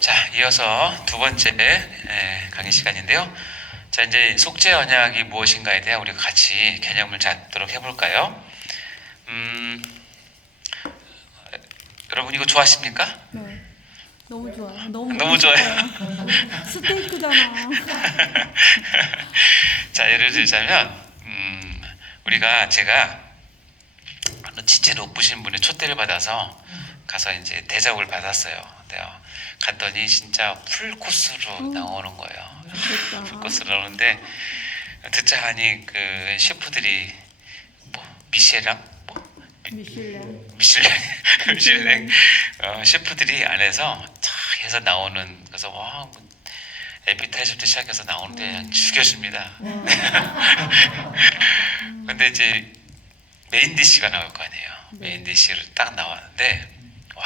자, 이어서 두 번째 강의 시간인데요. 자, 이제 속죄 언약이 무엇인가에 대해 우리가 같이 개념을 잡도록 해볼까요? 음, 여러분 이거 좋아하십니까? 네. 너무 좋아요. 너무 너무 먹고 좋아요. 싶어요. 스테이크잖아. 자, 예를 들자면 제가 지체 높으신 분의 초대를 받아서 가서 이제 대접을 받았어요. 갔더니 진짜 풀 코스로 나오는 거예요. 풀 좋겠다. 코스로 나오는데 듣자 하니 그 셰프들이 뭐 미쉐랑 미슐랭. 미슐랭 셰프들이 안에서 쫙 해서 나오는, 그래서 와, 뭐 에피타이저부터 시작해서 나오는데 그냥 죽여줍니다. 근데 이제 메인 디쉬가 나올 거 아니에요. 메인 디쉬를 딱 나왔는데 와,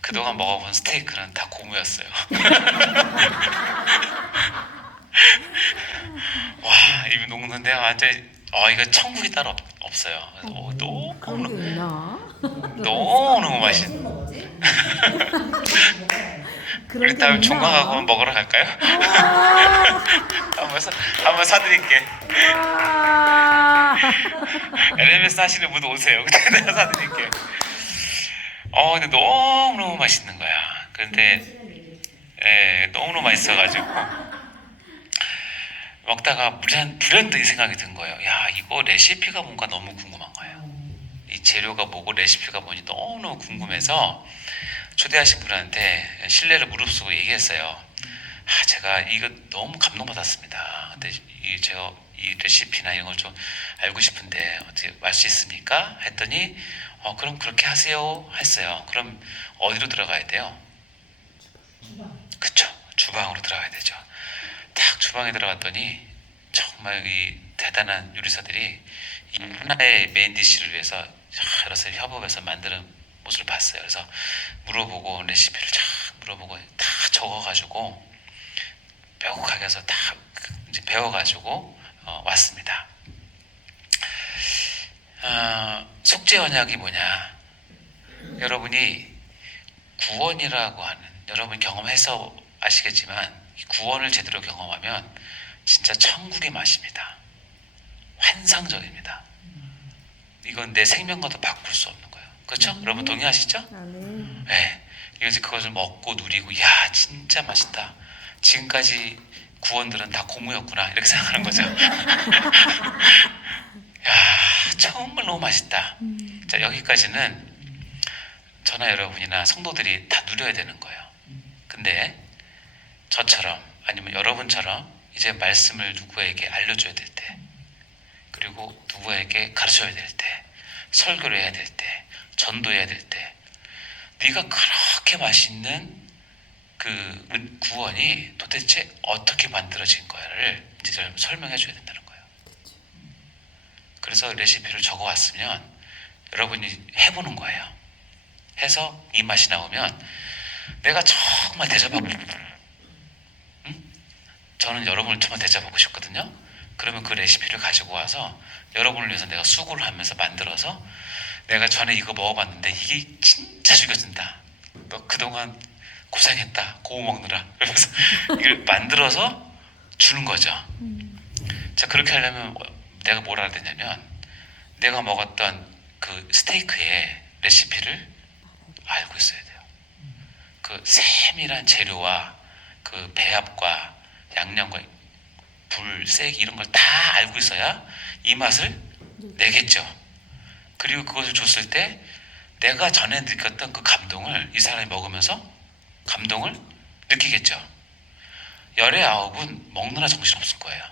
그동안 먹어본 스테이크는 다 고무였어요. 와, 입이 녹는데 완전 이거 천국이 따로 없어요. 그래서 그런 게 있나? 너무 맛있. 그런 우리 게 다음 있나? 종강하고 먹으러 갈까요? 한번 사드릴게. 와. LMS 하시는 분 오세요. 그때 내가 사드릴게. 근데 너무너무 맛있는 거야. 그런데 너무너무 맛있어가지고 먹다가 불현듯 이 생각이 든 거예요. 야, 이거 레시피가 뭔가 너무 궁금한 거예요. 이 재료가 뭐고 레시피가 뭐니 너무너무 궁금해서 초대하신 분한테 신뢰를 무릅쓰고 얘기했어요. 제가 이거 너무 감동받았습니다. 근데 제가 이 레시피나 이런 걸 좀 알고 싶은데 어떻게 알 수 있습니까? 했더니 그럼 그렇게 하세요 했어요. 그럼 어디로 들어가야 돼요? 그쵸, 주방으로 들어가야 되죠. 딱 주방에 들어갔더니 정말 이 대단한 요리사들이 이 하나의 메인 디쉬를 위해서 여러 사람 협업해서 만드는 모습을 봤어요. 그래서 물어보고 레시피를 쫙 물어보고 다 적어가지고 빼곡하게 해서 다 이제 배워가지고 왔습니다. 속죄 언약이 뭐냐? 여러분이 구원이라고 하는, 여러분 경험해서 아시겠지만 구원을 제대로 경험하면 진짜 천국의 맛입니다. 환상적입니다. 이건 내 생명과도 바꿀 수 없는 거예요. 그렇죠? 여러분 동의하시죠? 네. 네. 이것을 그것을 먹고 누리고, 야, 진짜 맛있다. 지금까지 구원들은 다 고무였구나. 이렇게 생각하는 거죠. 야, 정말 너무 맛있다. 자, 여기까지는 저나 여러분이나 성도들이 다 누려야 되는 거예요. 근데 저처럼 아니면 여러분처럼 이제 말씀을 누구에게 알려줘야 될 때, 그리고 누구에게 가르쳐야 될 때, 설교를 해야 될 때, 전도해야 될 때, 네가 그렇게 맛있는 그 구원이 도대체 어떻게 만들어진 거야를 이제 좀 설명해 줘야 된다는 거예요. 그래서 레시피를 적어왔으면 여러분이 해보는 거예요. 해서 이 맛이 나오면 내가 정말 대접하고, 저는 여러분을 정말 대접하고 싶거든요. 그러면 그 레시피를 가지고 와서 여러분을 위해서 내가 수고를 하면서 만들어서, 내가 전에 이거 먹어봤는데 이게 진짜 죽여준다. 너 그동안 고생했다. 고우 먹느라. 그러면서 이걸 만들어서 주는 거죠. 자, 그렇게 하려면 내가 뭘 알아야 되냐면, 내가 먹었던 그 스테이크의 레시피를 알고 있어야 돼요. 그 세밀한 재료와 그 배합과 양념과 불, 색 이런 걸 다 알고 있어야 이 맛을 내겠죠. 그리고 그것을 줬을 때 내가 전에 느꼈던 그 감동을 이 사람이 먹으면서 감동을 느끼겠죠. 열의 아홉은 먹느라 정신없을 거예요.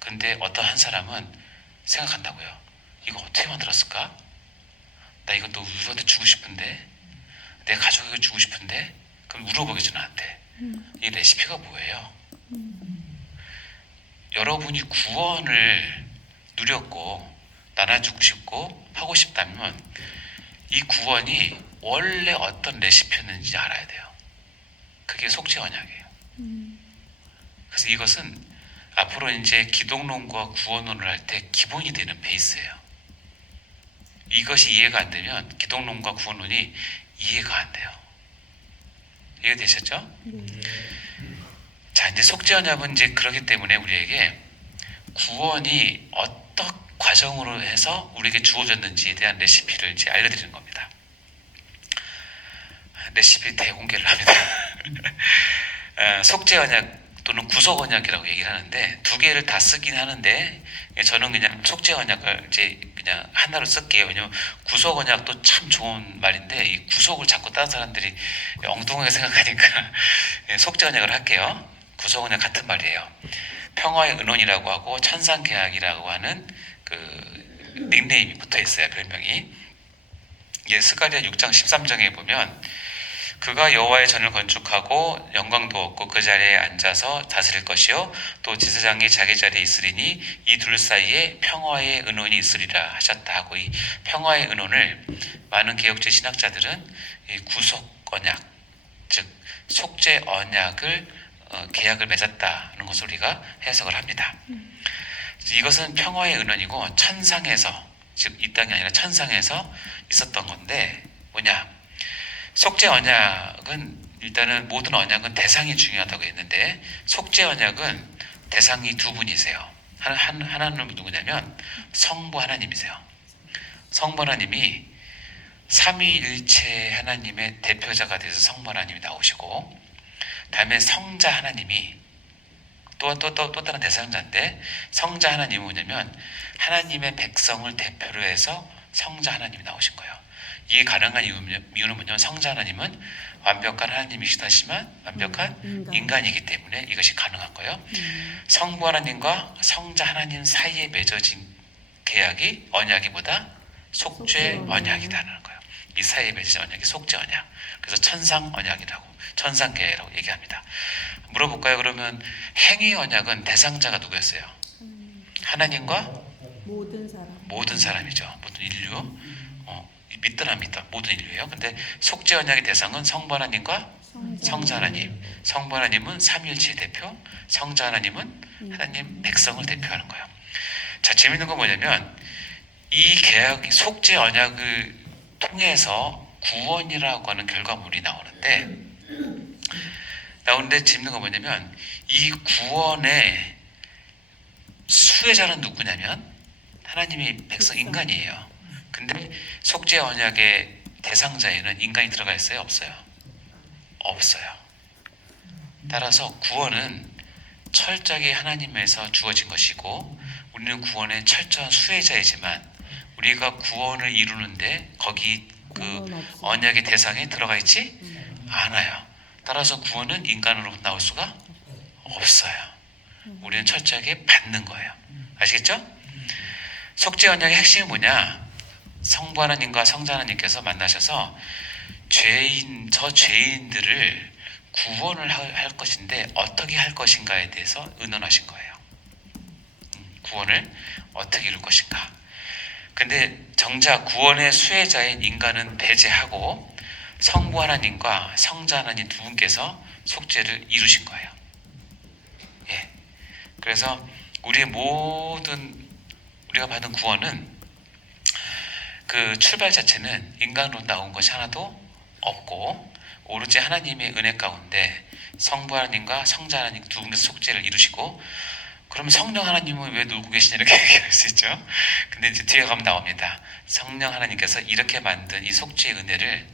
근데 어떤 한 사람은 생각한다고요. 이거 어떻게 만들었을까? 나 이거 너 누구한테 주고 싶은데, 내 가족에게 주고 싶은데. 그럼 물어보겠죠, 나한테. 이 레시피가 뭐예요? 여러분이 구원을 누렸고 나눠주고 싶고 하고 싶다면 이 구원이 원래 어떤 레시피였는지 알아야 돼요. 그게 속죄 언약이에요. 그래서 이것은 앞으로 이제 기독론과 구원론을 할 때 기본이 되는 베이스예요. 이것이 이해가 안 되면 기독론과 구원론이 이해가 안 돼요. 이해되셨죠? 네. 자, 이제 속죄 언약은 이제 그렇기 때문에 우리에게 구원이 어떤 과정으로 해서 우리에게 주어졌는지에 대한 레시피를 이제 알려드리는 겁니다. 레시피 대공개를 합니다. 속죄 언약 또는 구속 언약이라고 얘기를 하는데 두 개를 다 쓰긴 하는데 저는 그냥 속죄 언약을 이제 그냥 하나로 쓸게요. 왜냐면 구속 언약도 참 좋은 말인데 이 구속을 자꾸 다른 사람들이 엉뚱하게 생각하니까 속죄 언약을 할게요. 구속 언약 같은 말이에요. 평화의 은원이라고 하고 천상 계약이라고 하는 그 닉네임이 붙어 있어요. 별명이. 이게 스가랴 6장 13장에 보면 그가 여호와의 전을 건축하고 영광도 얻고 그 자리에 앉아서 다스릴 것이요 또 제사장이 자기 자리에 있으리니 이 둘 사이에 평화의 은원이 있으리라 하셨다 하고 이 평화의 은원을 많은 개혁주의 신학자들은 이 구속 언약 즉 속죄 언약을 계약을 맺었다는 것을 우리가 해석을 합니다. 이것은 평화의 은원이고 천상에서 즉 이 땅이 아니라 천상에서 있었던 건데 뭐냐? 속죄 언약은 일단은 모든 언약은 대상이 중요하다고 했는데 속죄 언약은 대상이 두 분이세요. 하나는 누구냐면 성부 하나님이세요. 성부 하나님이 삼위일체 하나님의 대표자가 돼서 성부 하나님이 나오시고 다음에 성자 하나님이 또 다른 대상자인데 성자 하나님은 뭐냐면 하나님의 백성을 대표로 해서 성자 하나님이 나오신 거예요. 이게 가능한 이유는 뭐냐면 성자 하나님은 완벽한 하나님이시다 하지만 완벽한 인간이기 때문에 이것이 가능한 거예요. 성부 하나님과 성자 하나님 사이에 맺어진 계약이 언약이 뭐다? 속죄 언약이다라는 거예요. 이 사이에 맺어진 언약이 속죄 언약. 그래서 천상 언약이라고 천상 계약이라고 얘기합니다. 물어볼까요? 그러면 행위 언약은 대상자가 누구였어요? 하나님과 모든 사람이죠. 모든 인류. 믿든 안 믿든 모든 인류예요. 근데 속죄 언약의 대상은 성부 하나님과 성자 하나님. 성부 하나님은 삼위일체의 대표, 성자 하나님은 하나님 백성을 대표하는 거예요. 자, 재밌는 건 뭐냐면 이 계약 속죄 언약을 통해서 구원이라고 하는 결과물이 나오는데 재밌는 건 뭐냐면 이 구원의 수혜자는 누구냐면 하나님의 백성 인간이에요. 근데 속죄 언약의 대상자에는 인간이 들어가 있어요? 없어요? 없어요. 따라서 구원은 철저하게 하나님에서 주어진 것이고 우리는 구원의 철저한 수혜자이지만 우리가 구원을 이루는데 거기 그 언약의 대상에 들어가 있지 않아요. 따라서 구원은 인간으로 나올 수가 없어요. 우리는 철저하게 받는 거예요. 아시겠죠? 속죄 언약의 핵심이 뭐냐? 성부 하나님과 성자 하나님께서 만나셔서 저 죄인들을 구원을 할 것인데 어떻게 할 것인가에 대해서 의논하신 거예요. 구원을 어떻게 이룰 것인가. 근데 정작 구원의 수혜자인 인간은 배제하고 성부 하나님과 성자 하나님 두 분께서 속죄를 이루신 거예요. 예. 그래서 우리가 받은 구원은 그 출발 자체는 인간으로 나온 것이 하나도 없고 오로지 하나님의 은혜 가운데 성부 하나님과 성자 하나님 두 분께서 속죄를 이루시고 그럼 성령 하나님은 왜 놀고 계시냐 이렇게 얘기할 수 있죠. 근데 이제 뒤에 가면 나옵니다. 성령 하나님께서 이렇게 만든 이 속죄의 은혜를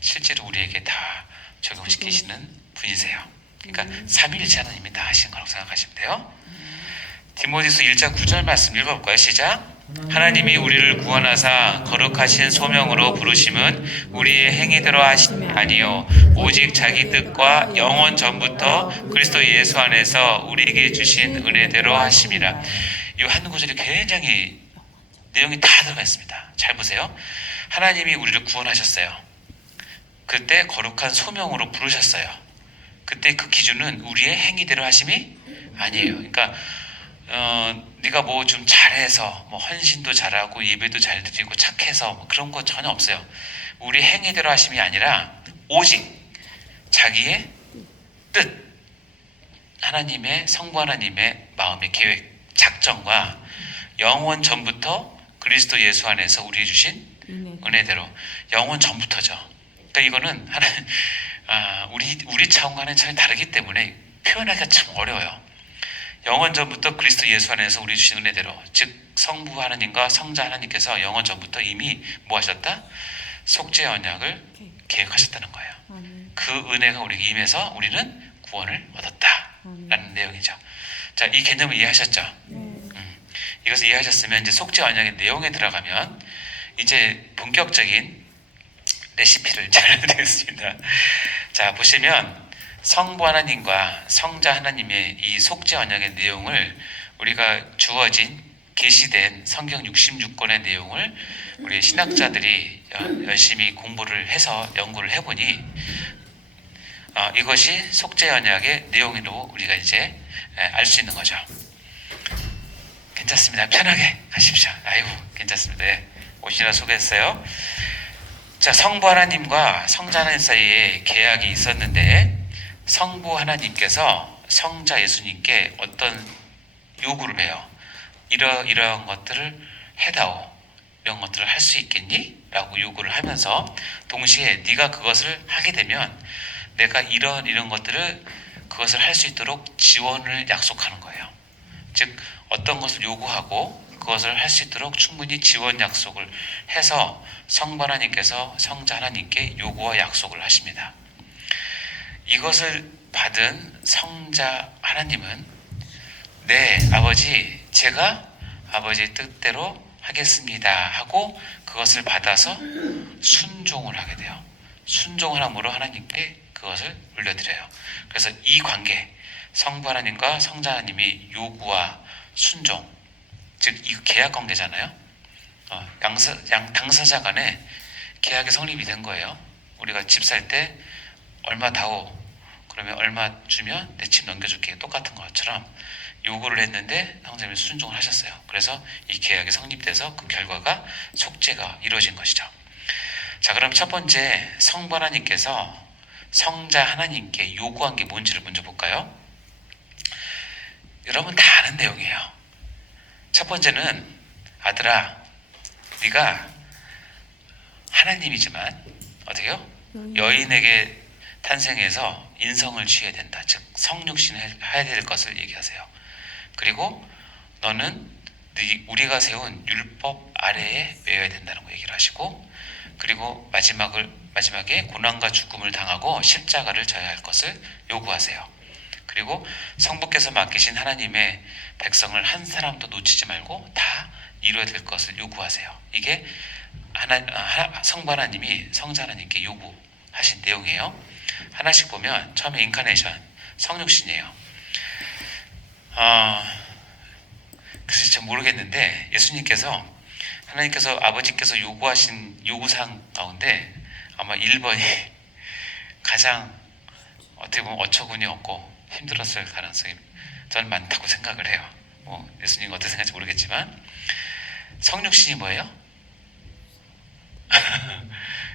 실제로 우리에게 다 적용시키시는 분이세요. 그러니까 삼위일체 하나님이 다 하신 거라고 생각하시면 돼요. 디모데서 1장 9절 말씀 읽어볼까요? 시작. 하나님이 우리를 구원하사 거룩하신 소명으로 부르심은 우리의 행위대로 하심이 아니요 오직 자기 뜻과 영원 전부터 그리스도 예수 안에서 우리에게 주신 은혜대로 하심이라. 이 한 구절이 굉장히 내용이 다 들어가 있습니다. 잘 보세요. 하나님이 우리를 구원하셨어요. 그때 거룩한 소명으로 부르셨어요. 그때 그 기준은 우리의 행위대로 하심이 아니에요. 그러니까 네가 뭐 좀 잘해서 뭐 헌신도 잘하고 예배도 잘 드리고 착해서 뭐 그런 거 전혀 없어요. 우리 행위대로 하심이 아니라 오직 자기의 뜻, 하나님의 성부 하나님의 마음의 계획, 작정과 영원 전부터 그리스도 예수 안에서 우리에게 주신 은혜대로 영원 전부터죠. 그러니까 이거는 우리 차원과는 전혀 다르기 때문에 표현하기가 참 어려워요. 영원 전부터 그리스도 예수 안에서 우리 주신 은혜대로, 즉 성부 하나님과 성자 하나님께서 영원 전부터 이미 뭐 하셨다? 속죄 언약을 계획하셨다는 거예요. 아멘. 그 은혜가 우리에게 임해서 우리는 구원을 얻었다라는 내용이죠. 자, 이 개념을 이해하셨죠? 네. 이것을 이해하셨으면 이제 속죄 언약의 내용에 들어가면 이제 본격적인 레시피를 전해드리겠습니다. 자, 보시면 성부 하나님과 성자 하나님의 이 속죄 언약의 내용을 우리가 주어진 계시된 성경 66권의 내용을 우리 신학자들이 열심히 공부를 해서 연구를 해보니 이것이 속죄 언약의 내용으로 우리가 이제 알 수 있는 거죠. 괜찮습니다. 편하게 가십시오. 아이고, 괜찮습니다. 네, 옷이나 소개했어요. 자, 성부 하나님과 성자 하나님 사이에 계약이 있었는데 성부 하나님께서 성자 예수님께 어떤 요구를 해요. 이러한 것들을 해다오. 이런 것들을 할 수 있겠니? 라고 요구를 하면서 동시에 네가 그것을 하게 되면 내가 이런 것들을 그것을 할 수 있도록 지원을 약속하는 거예요. 즉 어떤 것을 요구하고 그것을 할 수 있도록 충분히 지원 약속을 해서 성부 하나님께서 성자 하나님께 요구와 약속을 하십니다. 이것을 받은 성자 하나님은 네 아버지, 제가 아버지의 뜻대로 하겠습니다 하고 그것을 받아서 순종을 하게 돼요. 순종을 함으로 하나님께 그것을 올려드려요. 그래서 이 관계, 성부 하나님과 성자 하나님이 요구와 순종, 즉 이 계약 관계잖아요. 당사자 간에 계약이 성립이 된 거예요. 우리가 집 살 때 얼마 다오, 그러면 얼마 주면 내 집 넘겨줄게, 똑같은 것처럼 요구를 했는데 성자님이 순종을 하셨어요. 그래서 이 계약이 성립돼서 그 결과가 속죄가 이루어진 것이죠. 자, 그럼 첫 번째 성부 하나님께서 성자 하나님께 요구한 게 뭔지를 먼저 볼까요? 여러분 다 아는 내용이에요. 첫 번째는 아들아, 네가 하나님이지만 어떻게요? 여인에게 탄생해서 인성을 취해야 된다. 즉 성육신을 해야 될 것을 얘기하세요. 그리고 너는 우리가 세운 율법 아래에 매여야 된다는 거 얘기를 하시고, 그리고 마지막에 고난과 죽음을 당하고 십자가를 져야 할 것을 요구하세요. 그리고 성부께서 맡기신 하나님의 백성을 한 사람도 놓치지 말고 다 이루어야 될 것을 요구하세요. 이게 성부 하나님이 성자 하나님께 요구하신 내용이에요. 하나씩 보면 처음에 인카네이션, 성육신이에요. 그래서 잘 모르겠는데 하나님께서 아버지께서 요구하신 요구사항 가운데 아마 1번이 가장 어떻게 보면 어처구니 없고 힘들었을 가능성이 저는 많다고 생각을 해요. 예수님이 어떻게 생각할지 모르겠지만 성육신이 뭐예요?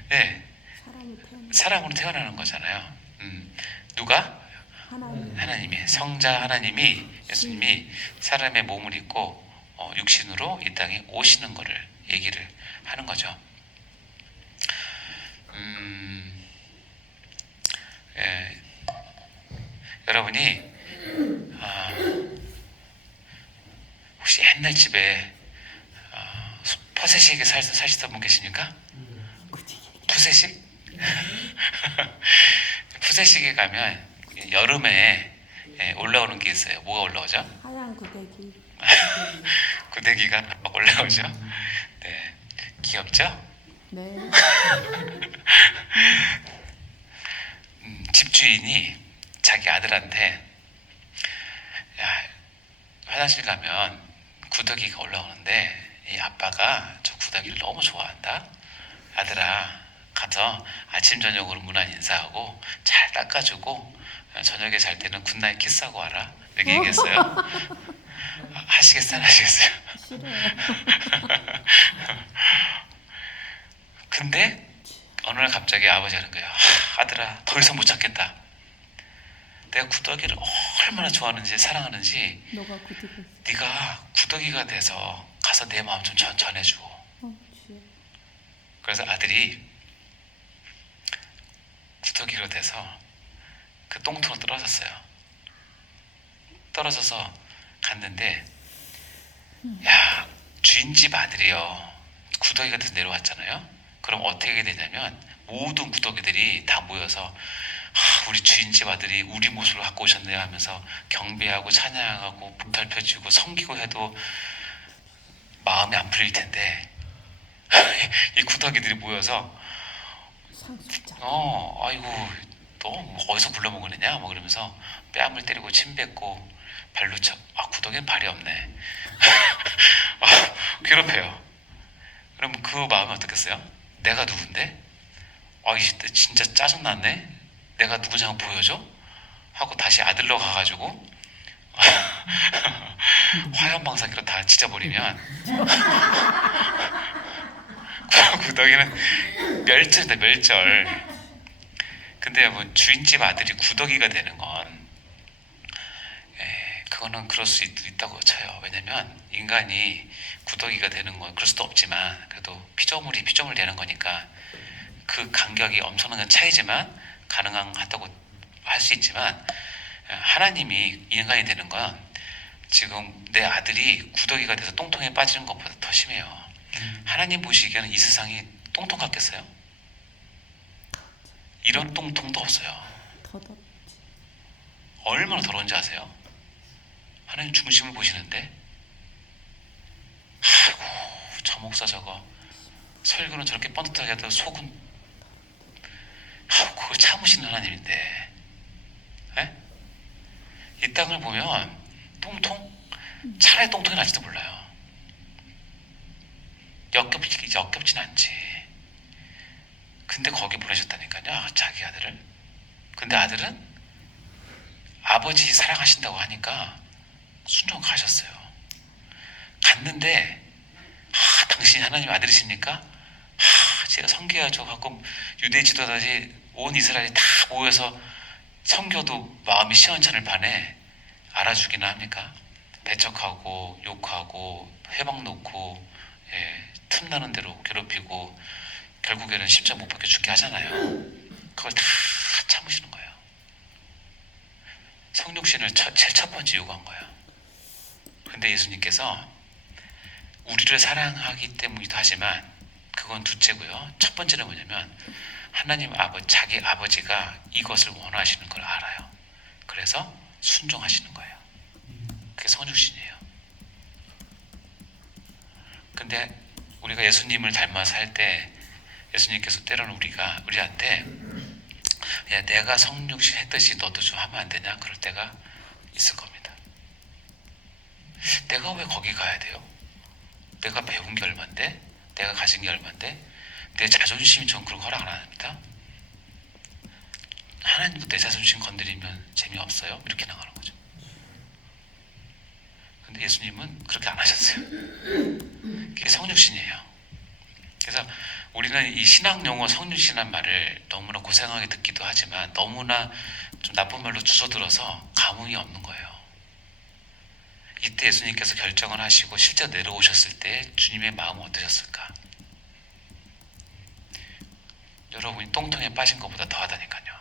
네, 사람으로 태어나는 거잖아요. 누가? 하나님이, 성자 하나님이, 예수님이 사람의 몸을 입고 육신으로 이 땅에 오시는 것을 얘기를 하는 거죠. 예, 여러분이 혹시 옛날 집에 퍼세식에 사시던 분 계십니까? 푸세식? 푸세식에 가면 여름에 올라오는 게 있어요. 뭐가 올라오죠? 하얀 구데기. 구데기가 막 올라오죠. 네, 귀엽죠? 네. 집주인이 자기 아들한테 야, 화장실 가면 구더기가 올라오는데 이 아빠가 저 구더기를 너무 좋아한다. 아들아, 가서 아침 저녁으로 문안 인사하고 잘 닦아주고 저녁에 잘 때는 굿나잇 키스하고 와라. 이렇게 얘기했어요. 하시겠어요? 안 하시겠어요? 싫어요. 근데 어느 날 갑자기 아버지가 하는 거예요. 아들아, 더 이상 못 참겠다. 내가 구더기를 얼마나 좋아하는지 사랑하는지 너가 구데기. 네가 구더기가 돼서 가서 내 마음 좀 전해줘. 지혜. 그래서 아들이 구더기로 돼서 그 똥통으로 떨어졌어요. 떨어져서 갔는데 야, 주인집 아들이요. 구더기가 돼서 내려왔잖아요. 그럼 어떻게 되냐면 모든 구더기들이 다 모여서 우리 주인집 아들이 우리 모습을 갖고 오셨네요 하면서 경배하고 찬양하고 불탈 펴지고 섬기고 해도 마음이 안 풀릴 텐데 이 구더기들이 모여서 상속자. 아이고 너 뭐 어디서 굴러먹은 애냐 뭐 그러면서 뺨을 때리고 침 뱉고 발로 쳐. 구더기는 발이 없네. 괴롭혀요. 그럼 그 마음이 어떻겠어요? 내가 누군데? 이 진짜 짜증났네. 내가 누군지 한번 보여줘? 하고 다시 아들로 가가지고 화염방사기로 다 찢어버리면 구더기는 멸절이다, 멸절. 근데 뭐 주인집 아들이 구더기가 되는 건 그거는 그럴 수 있다고 쳐요. 왜냐면 인간이 구더기가 되는 건 그럴 수도 없지만 그래도 피조물이 피조물 되는 거니까 그 간격이 엄청난 차이지만 가능하다고 할 수 있지만 하나님이 인간이 되는 건 지금 내 아들이 구더기가 돼서 똥통에 빠지는 것보다 더 심해요. 하나님 보시기에는 이 세상이 똥통 같겠어요? 이런 똥통도 없어요. 더럽지. 얼마나 더러운지 아세요? 하나님 중심을 보시는데 아이고 저 목사 저거 설교는 저렇게 뻔듯하게 해도 속은 그걸 참으시는 하나님인데 이 땅을 보면 똥통? 차라리 똥통이 날지도 몰라요. 역겹진 않지. 근데 거기 보내셨다니까요. 자기 아들을. 근데 아들은 아버지 사랑하신다고 하니까 순종 가셨어요. 갔는데 당신이 하나님 아들이십니까? 제가 섬겨야죠 하고 유대 지도자들이 온 이스라엘이 다 모여서 섬겨도 마음이 시원찮을 판에 알아주기나 합니까? 배척하고 욕하고 회방 놓고 틈나는 대로 괴롭히고 결국에는 십자가 못 박혀 죽게 하잖아요. 그걸 다 참으시는 거예요. 성육신을 제일 첫 번째 요구한 거예요. 근데 예수님께서 우리를 사랑하기 때문이기도 하지만 그건 둘째고요. 첫 번째는 뭐냐면 하나님 자기 아버지가 이것을 원하시는 걸 알아요. 그래서 순종하시는 거예요. 그게 성육신이에요. 근데 우리가 예수님을 닮아서 할 때 예수님께서 때로는 우리한테 야, 내가 성육신 했듯이 너도 좀 하면 안 되냐? 그럴 때가 있을 겁니다. 내가 왜 거기 가야 돼요? 내가 배운 게 얼만데? 내가 가진 게 얼만데? 내 자존심이 전 그런 허락 안 합니다. 하나님도 내 자존심 건드리면 재미없어요? 이렇게 나가는 거죠. 근데 예수님은 그렇게 안 하셨어요. 그게 성육신이에요. 그래서 우리는 이 신학 용어 성육신이라는 말을 너무나 고생하게 듣기도 하지만 너무나 좀 나쁜 말로 주워들어서 감흥이 없는 거예요. 이때 예수님께서 결정을 하시고 실제 내려오셨을 때 주님의 마음은 어떠셨을까? 여러분이 똥통에 빠진 것보다 더하다니까요.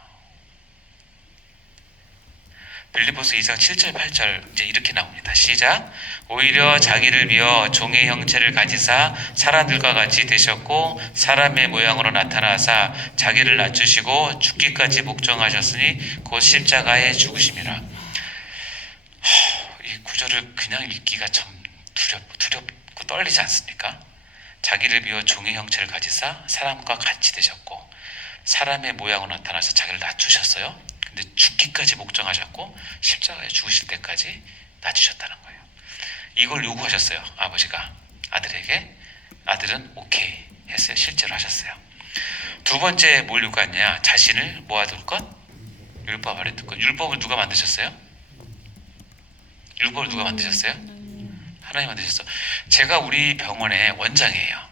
빌립보서 2장 7절 8절 이제 이렇게 나옵니다. 시작. 오히려 자기를 비어 종의 형체를 가지사 사람들과 같이 되셨고 사람의 모양으로 나타나사 자기를 낮추시고 죽기까지 복종하셨으니 곧 십자가에 죽으심이라. 이 구절을 그냥 읽기가 참 두렵고 떨리지 않습니까? 자기를 비워 종의 형체를 가지사 사람과 같이 되셨고 사람의 모양으로 나타나서 자기를 낮추셨어요. 근데 죽기까지 복종하셨고 십자가에 죽으실 때까지 낮추셨다는 거예요. 이걸 요구하셨어요. 아버지가 아들에게. 아들은 오케이 했어요. 실제로 하셨어요. 두 번째 뭘 요구했냐? 자신을 모아둘 것? 율법 아래 둘 것. 율법을 누가 만드셨어요? 율법을 누가 만드셨어요? 하나님 만드셨어. 제가 우리 병원의 원장이에요.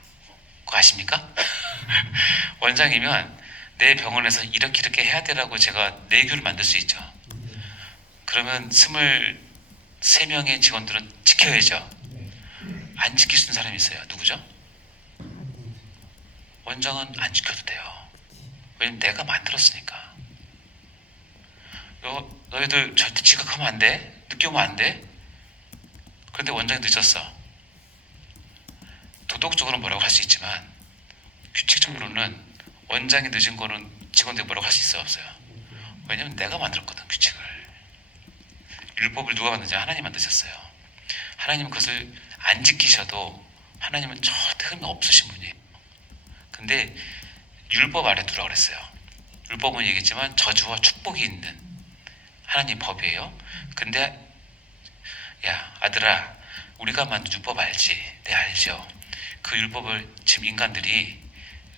그거 아십니까? 원장이면 내 병원에서 이렇게 해야 되라고 제가 내규를 만들 수 있죠. 그러면 23명의 직원들은 지켜야죠. 안 지킬 수 있는 사람이 있어요. 누구죠? 원장은 안 지켜도 돼요. 왜냐면 내가 만들었으니까. 너희들 절대 지각하면 안 돼. 늦게 오면 안 돼. 그런데 원장이 늦었어. 도덕적으로 뭐라고 할 수 있지만 규칙적으로는 원장이 늦은 거는 직원들이 뭐라고 할 수 있어요, 없어요? 왜냐면 내가 만들었거든, 규칙을. 율법을 누가 만드냐? 하나님 만드셨어요. 하나님은 그것을 안 지키셔도 하나님은 절대 흠이 없으신 분이에요. 근데 율법 아래 두라고 그랬어요. 율법은 얘기했지만 저주와 축복이 있는 하나님 법이에요. 근데 야 아들아, 우리가 만든 율법 알지? 네 알죠. 그 율법을 지금 인간들이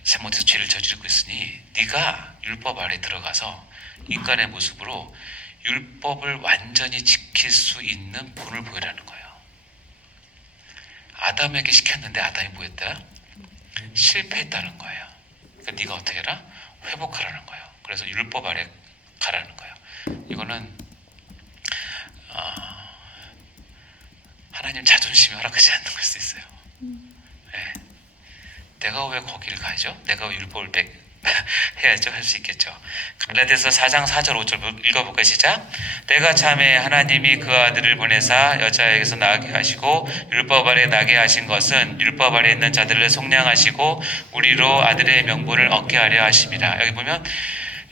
잘못해서 죄를 저지르고 있으니 네가 율법 아래 들어가서 인간의 모습으로 율법을 완전히 지킬 수 있는 본을 보이라는 거예요. 아담에게 시켰는데 아담이 뭐했다? 실패했다는 거예요. 그러니까 네가 어떻게 해라? 회복하라는 거예요. 그래서 율법 아래 가라는 거예요. 이거는 하나님 자존심이 허락하지 않는 걸 수 있어요. 네. 내가 왜 거기를 가죠? 내가 왜 율법을 해야죠? 할 수 있겠죠. 갈라디아서 4장 4절 5절 읽어볼까요? 시작. 때가 참에 하나님이 그 아들을 보내사 여자에게서 나게 하시고 율법 아래 나게 하신 것은 율법 아래 있는 자들을 속량하시고 우리로 아들의 명분을 얻게 하려 하심이라. 여기 보면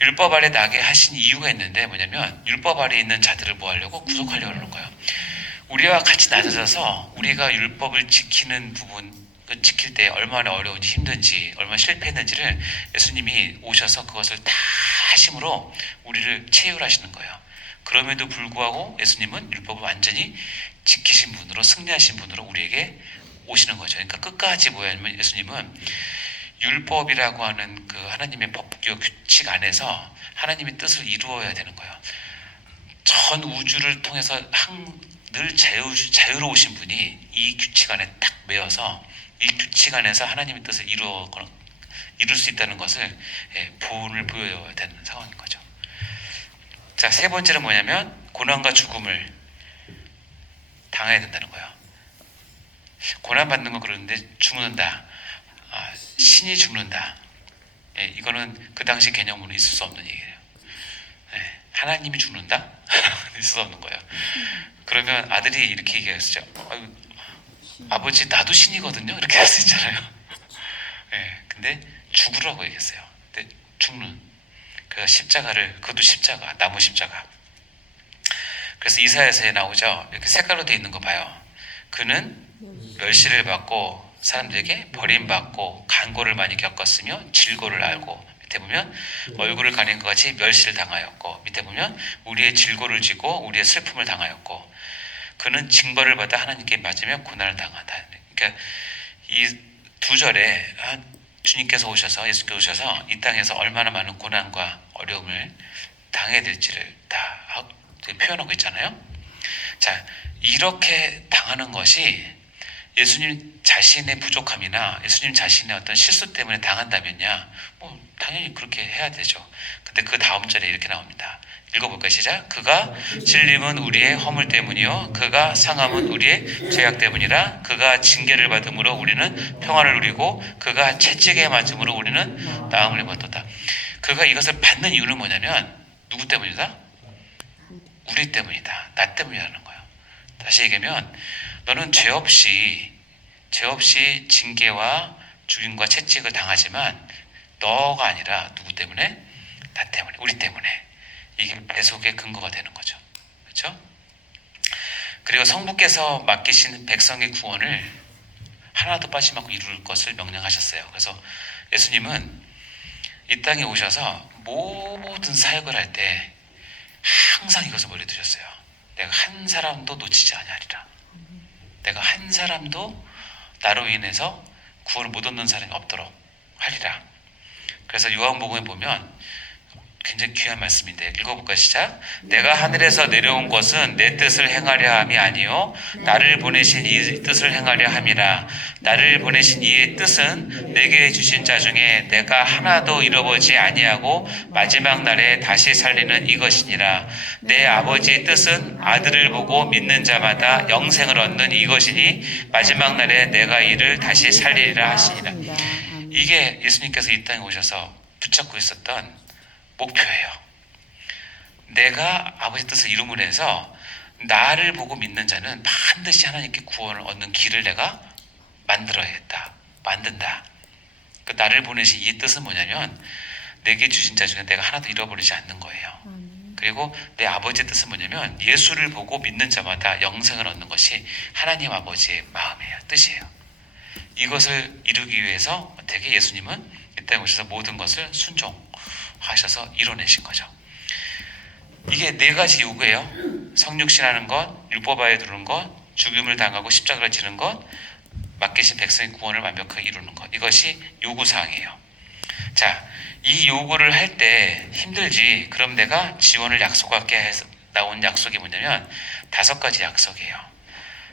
율법 아래 나게 하신 이유가 있는데 뭐냐면 율법 아래 있는 자들을 뭐 하려고? 구속하려고 하는 거예요. 우리와 같이 낮아져서 우리가 율법을 지키는 부분, 지킬 때 얼마나 어려운지 힘든지 얼마나 실패했는지를 예수님이 오셔서 그것을 다 하심으로 우리를 체휼하시는 거예요. 그럼에도 불구하고 예수님은 율법을 완전히 지키신 분으로, 승리하신 분으로 우리에게 오시는 거죠. 그러니까 끝까지 뭐냐면 예수님은 율법이라고 하는 그 하나님의 법규 규칙 안에서 하나님의 뜻을 이루어야 되는 거예요. 전 우주를 통해서 늘 자유로우신 분이 이 규칙 안에 딱 매여서 이 규칙 안에서 하나님의 뜻을 이룰 수 있다는 것을 본을 보여야 되는 상황인 거죠. 자, 세 번째는 뭐냐면 고난과 죽음을 당해야 된다는 거예요. 고난받는 건 그러는데 죽는다. 신이 죽는다. 이거는 그 당시 개념으로 있을 수 없는 얘기예요. 하나님이 죽는다? 있을 수 없는 거예요. 그러면 아들이 이렇게 얘기했죠. 아버지 나도 신이거든요. 이렇게 할 수 있잖아요. 근데 죽으라고 얘기했어요. 근데 죽는 그 십자가를, 그것도 십자가, 나무 십자가. 그래서 이사야서에 나오죠. 이렇게 색깔로 되어 있는 거 봐요. 그는 멸시를 받고 사람들에게 버림받고 간고를 많이 겪었으며 질고를 알고, 밑에 보면 얼굴을 가린 것 같이 멸시를 당하였고, 밑에 보면 우리의 질고를 지고 우리의 슬픔을 당하였고, 그는 징벌을 받아 하나님께 맞으며 고난을 당하다. 그러니까 이 두 절에 주님께서 오셔서, 예수께서 오셔서 이 땅에서 얼마나 많은 고난과 어려움을 당해야 될지를 다 표현하고 있잖아요. 자, 이렇게 당하는 것이 예수님 자신의 부족함이나 예수님 자신의 어떤 실수 때문에 당한다면야 당연히 그렇게 해야 되죠. 근데 그 다음 절에 이렇게 나옵니다. 읽어볼까요? 시작. 그가 찔림은 우리의 허물 때문이요 그가 상함은 우리의 죄악 때문이라. 그가 징계를 받음으로 우리는 평안을 누리고 그가 채찍에 맞음으로 우리는 나음을 입었도다. 그가 이것을 받는 이유는 뭐냐면 누구 때문이다? 우리 때문이다. 나 때문이라는 거예요. 다시 얘기하면 너는 죄 없이 징계와 죽임과 채찍을 당하지만 너가 아니라 누구 때문에? 나 때문에, 우리 때문에. 이게 배속의 근거가 되는 거죠. 그렇죠? 그리고 성부께서 맡기신 백성의 구원을 하나도 빠짐 않고 이룰 것을 명령하셨어요. 그래서 예수님은 이 땅에 오셔서 모든 사역을 할 때 항상 이것을 머리에 두셨어요. 내가 한 사람도 놓치지 아니하리라. 내가 한 사람도 나로 인해서 구원을 못 얻는 사람이 없도록 하리라. 그래서 요한복음에 보면 굉장히 귀한 말씀인데 읽어볼까요? 시작. 내가 하늘에서 내려온 것은 내 뜻을 행하려 함이 아니요 나를 보내신 이 뜻을 행하려 함이라. 나를 보내신 이의 뜻은 내게 주신 자 중에 내가 하나도 잃어보지 아니하고 마지막 날에 다시 살리는 이것이니라. 내 아버지의 뜻은 아들을 보고 믿는 자마다 영생을 얻는 이것이니 마지막 날에 내가 이를 다시 살리리라 하시니라. 이게 예수님께서 이 땅에 오셔서 붙잡고 있었던 목표예요. 내가 아버지 뜻을 이루므로 해서 나를 보고 믿는 자는 반드시 하나님께 구원을 얻는 길을 내가 만든다. 그 나를 보내신 이 뜻은 뭐냐면 내게 주신 자 중에 내가 하나도 잃어버리지 않는 거예요. 그리고 내 아버지의 뜻은 뭐냐면 예수를 보고 믿는 자마다 영생을 얻는 것이 하나님 아버지의 마음이에요. 뜻이에요. 이것을 이루기 위해서 어떻게 예수님은 이 땅에 오셔서 모든 것을 순종하셔서 이뤄내신 거죠. 이게 네 가지 요구예요. 성육신하는 것, 율법하에 두는 것, 죽임을 당하고 십자가를 지는 것, 맡기신 백성의 구원을 완벽하게 이루는 것. 이것이 요구사항이에요. 자, 이 요구를 할 때 힘들지. 그럼 내가 지원을 약속하게 해서 나온 약속이 뭐냐면 5가지 약속이에요.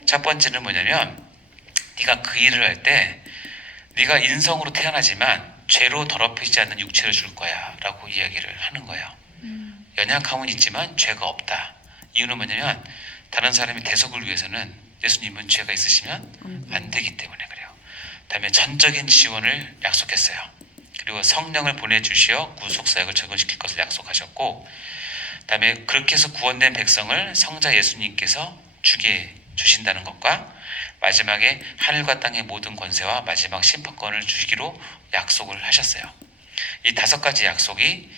첫 번째는 뭐냐면 네가 그 일을 할 때 네가 인성으로 태어나지만 죄로 더럽히지 않는 육체를 줄 거야 라고 이야기를 하는 거예요. 연약함은 있지만 죄가 없다. 이유는 뭐냐면 다른 사람이 대속을 위해서는 예수님은 죄가 있으시면 안 되기 때문에 그래요. 다음에 전적인 지원을 약속했어요. 그리고 성령을 보내주시어 구속사역을 적용시킬 것을 약속하셨고, 다음에 그렇게 해서 구원된 백성을 성자 예수님께서 주게 주신다는 것과 마지막에 하늘과 땅의 모든 권세와 마지막 심판권을 주시기로 약속을 하셨어요. 이 5가지 약속이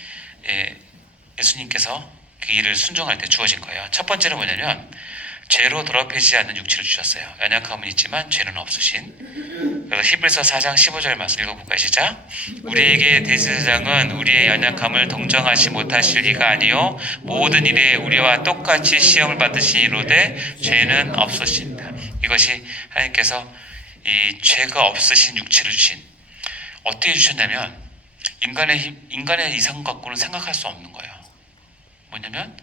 예수님께서 그 일을 순종할 때 주어진 거예요. 첫 번째는 뭐냐면 죄로 더럽히지 않는 육체를 주셨어요. 연약함은 있지만 죄는 없으신. 그래서 히브리서 4장 15절 말씀 읽어볼까요? 시작. 우리에게 대제사장은 우리의 연약함을 동정하지 못하실 이가 아니요 모든 일에 우리와 똑같이 시험을 받으시니로되 죄는 없으신다. 이것이 하나님께서 이 죄가 없으신 육체를 주신. 어떻게 주셨냐면 인간의 이성 갖고는 생각할 수 없는 거예요. 뭐냐면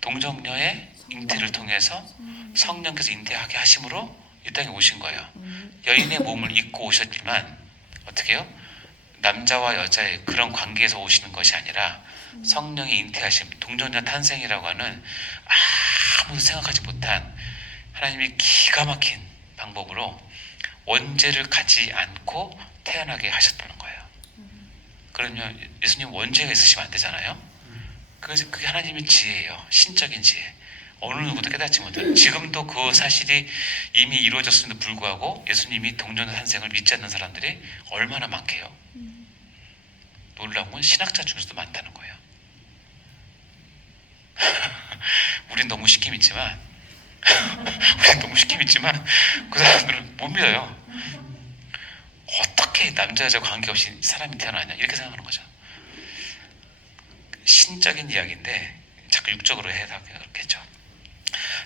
동정녀의 잉태를 통해서 성령께서 잉태하게 하심으로 이 땅에 오신 거예요. 여인의 몸을 입고 오셨지만 어떻게 해요? 남자와 여자의 그런 관계에서 오시는 것이 아니라 성령의 잉태하심, 동정녀 탄생이라고 하는 아무도 생각하지 못한 하나님이 기가 막힌 방법으로 원죄를 갖지 않고 태어나게 하셨다는 거예요. 그러면 예수님 원죄가 있으시면 안 되잖아요. 그래서 그게 하나님의 지혜예요. 신적인 지혜. 어느 누구도 깨닫지 못하는. 지금도 그 사실이 이미 이루어졌음에도 불구하고 예수님이 동정녀 탄생을 믿지 않는 사람들이 얼마나 많게요. 놀라운 건 신학자 중에서도 많다는 거예요. 우린 너무 쉽게 믿지만 그 사람들은 못 믿어요. 어떻게 남자 여자 관계없이 사람이 태어나냐 이렇게 생각하는 거죠. 신적인 이야기인데 자꾸 육적으로 해석하겠죠.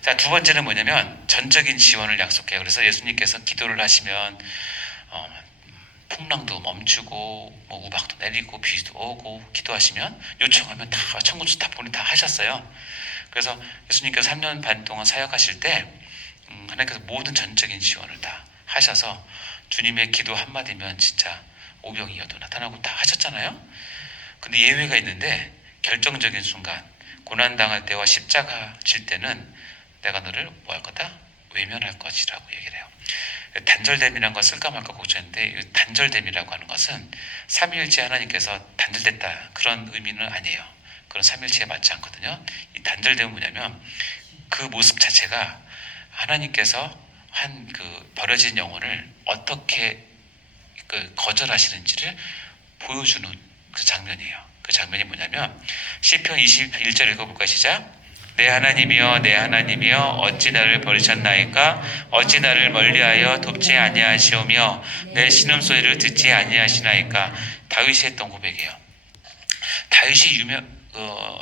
자, 2번째는 뭐냐면 전적인 지원을 약속해요. 그래서 예수님께서 기도를 하시면 풍랑도 멈추고 뭐 우박도 내리고 비도 오고 기도하시면 요청하면 다 천군수 답변을 다 하셨어요. 그래서 예수님께서 3년 반 동안 사역하실 때 하나님께서 모든 전적인 지원을 다 하셔서 주님의 기도 한마디면 진짜 오병이어도 나타나고 다 하셨잖아요. 근데 예외가 있는데 결정적인 순간 고난당할 때와 십자가 질 때는 내가 너를 뭐 할 거다? 외면할 것이라고 얘기를 해요. 단절됨이라는 걸 쓸까 말까 걱정했는데 단절됨이라고 하는 것은 삼위일체 하나님께서 단절됐다 그런 의미는 아니에요. 그런 삼위일체에 맞지 않거든요. 이 단절됨은 뭐냐면 그 모습 자체가 하나님께서 한 그 버려진 영혼을 어떻게 거절하시는지를 보여주는 그 장면이에요. 그 장면이 뭐냐면 시편 21절 읽어볼까요? 시작. 내 하나님이여 내 하나님이여 어찌 나를 버리셨나이까 어찌 나를 멀리하여 돕지 아니하시오며 내 신음소리를 듣지 아니하시나이까. 다윗이 했던 고백이에요. 다윗이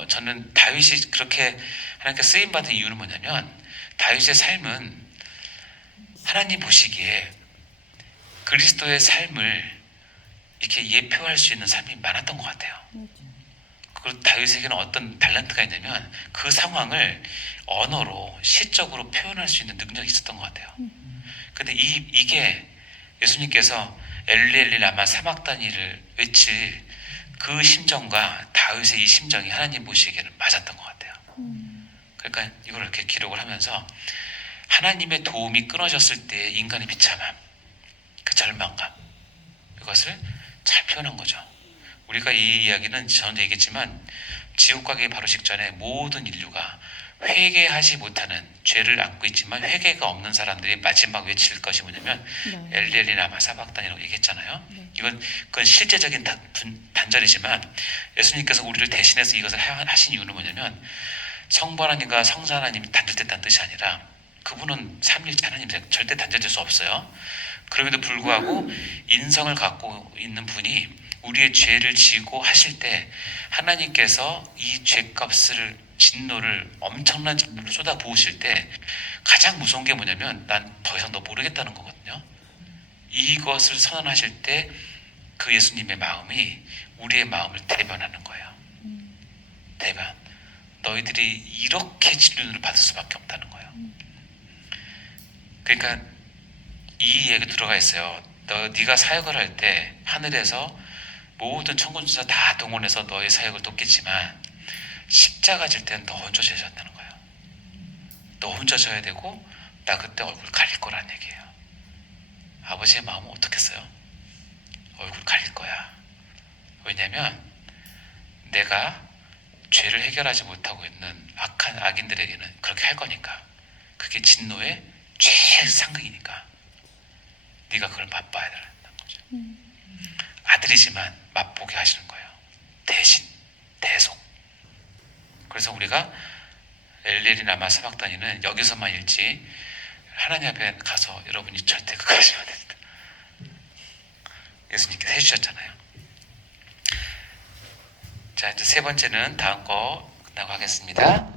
저는 다윗이 그렇게 하나님께 쓰임받은 이유는 뭐냐면 다윗의 삶은 하나님 보시기에 그리스도의 삶을 이렇게 예표할 수 있는 삶이 많았던 것 같아요. 그리고 다윗에게는 어떤 탤런트가 있냐면 그 상황을 언어로 시적으로 표현할 수 있는 능력이 있었던 것 같아요. 근데 이게 예수님께서 엘리 엘리 라마 사막다니를 외칠 그 심정과 다윗의 이 심정이 하나님 보시기에는 맞았던 것 같아요. 그러니까 이걸 이렇게 기록을 하면서 하나님의 도움이 끊어졌을 때 인간의 비참함, 그 절망감, 이것을 잘 표현한 거죠. 우리가 이 이야기는 전에 얘기했지만 지옥 가기 바로 직전에 모든 인류가 회개하지 못하는 죄를 안고 있지만 회개가 없는 사람들이 마지막 외칠 것이 뭐냐면 네. 엘리엘리 라마 사박단이라고 얘기했잖아요. 네. 그건 실제적인 단절이지만 예수님께서 우리를 대신해서 이것을 하신 이유는 뭐냐면 성부 하나님과 성자 하나님이 단절됐다는 뜻이 아니라 그분은 삼위일체 하나님 절대 단절될 수 없어요. 그럼에도 불구하고 인성을 갖고 있는 분이 우리의 죄를 지고 하실 때 하나님께서 이 죄값을 진노를 엄청난 진노를 쏟아 부으실 때 가장 무서운 게 뭐냐면 난 더 이상 너 모르겠다는 거거든요. 이것을 선언하실 때 그 예수님의 마음이 우리의 마음을 대변하는 거예요. 대변. 너희들이 이렇게 진노를 받을 수밖에 없다는 거예요. 그러니까 이 얘기 들어가 있어요. 네가 사역을 할 때 하늘에서 모든 천군천사 다 동원해서 너의 사역을 돕겠지만 십자가 질 때는 너 혼자 져야 한다는 거예요. 너 혼자 져야 되고 나 그때 얼굴 가릴 거란 얘기예요. 아버지의 마음은 어떻겠어요? 얼굴 가릴 거야. 왜냐면 내가 죄를 해결하지 못하고 있는 악한 악인들에게는 그렇게 할 거니까. 그게 진노의 최상극이니까 네가 그걸 맛봐야 된다는 거죠. 아들이지만 맛보게 하시는 거예요. 대신, 대속. 그래서 우리가 엘리엘리 라마 사박단이는 여기서만 읽지 하나님 앞에 가서 여러분이 절대 그거 하시면 안 됩니다. 예수님께서 해주셨잖아요. 자, 이제 세 번째는 다음 거 끝나고 하겠습니다.